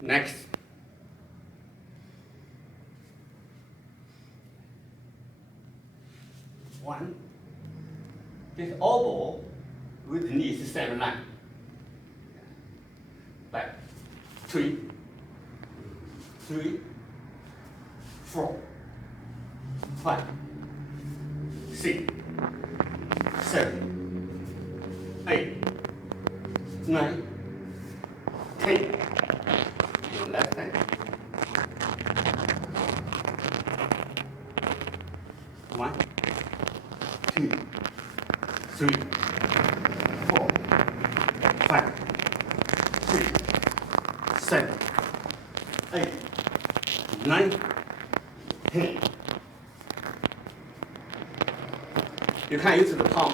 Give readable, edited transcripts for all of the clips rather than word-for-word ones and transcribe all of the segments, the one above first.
Next. One. This oval with knees same line. Back. 3, 3, 4, 5, 6, 7, 8, 9, 10. Your left hand. 1, 2, 3, 4, 5, 6, 7, 8, 9, 10. You can use the palm.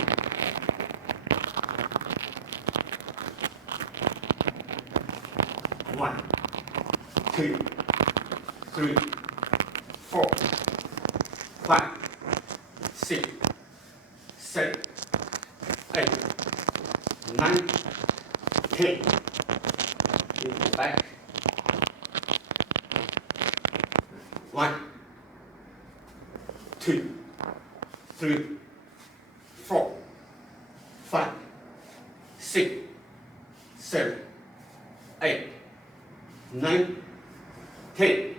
1, 2, 3, 4, 5, 6, 7, 8, 9, 10. You go back. 1, 2, 3, 4, 5, 6, 7, 8, 9, 10.